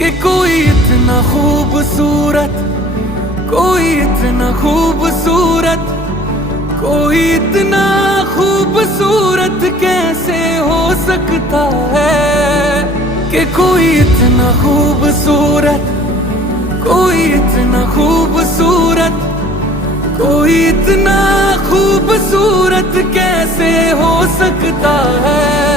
कि कोई इतना खूबसूरत, कोई इतना खूबसूरत, कोई इतना खूबसूरत कैसे हो सकता है। कि कोई इतना खूबसूरत, कोई इतना खूबसूरत, कोई इतना खूबसूरत कैसे हो सकता है।